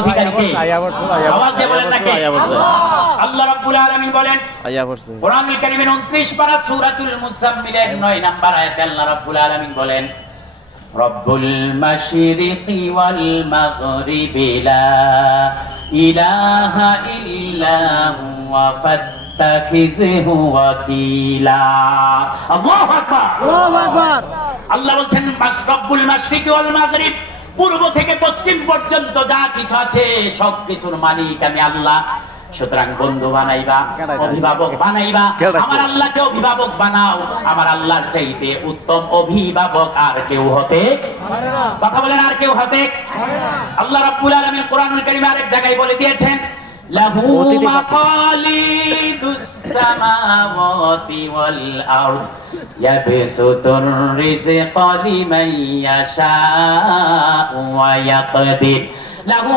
অধিকারী কে? আওয়াজ দিয়ে বলেন না কে? আল্লাহ রাব্বুল আলামিন বলেন কোরআনুল কারীমের 29 পারা সূরাতুল মুজাম্মিলের 9 নাম্বার আয়াতে আল্লাহ রাব্বুল আলামিন বলেন রব্বুল মাশরিকি ওয়াল মাগরিবি লা ইলাহা ইল্লা হুয়া ফাত্তাখিযহু ওয়াকিলা। আল্লাহু আকবার, আল্লাহু আকবার। আল্লাহ বলেন রব্বুল মাশরিকি ওয়াল মাগরিব, পূর্ব থেকে পশ্চিম পর্যন্ত যা কিছু আছে সব কিছুর মালিক আমি আল্লাহ। সুতরাং বন্ধু বানাইবা, অভিভাবক বানাইবা, আমার আল্লাহকে অভিভাবক বানাও। আমার আল্লাহর চাইতে উত্তম অভিভাবক আর কেউ হতে পারে না। কথা বলেন, আর কেউ হতে পারে না। আল্লাহ রাব্বুল আলামিন কোরআনুল কারীমে আরেক জায়গায় বলে দিয়েছেন লাহু মাকালিদুস সামাওয়াতি ওয়াল আরদ ইয়াবসুতুর রিজকা লিমান ইয়াশাউ ওয়া ইয়াকদির। লাহু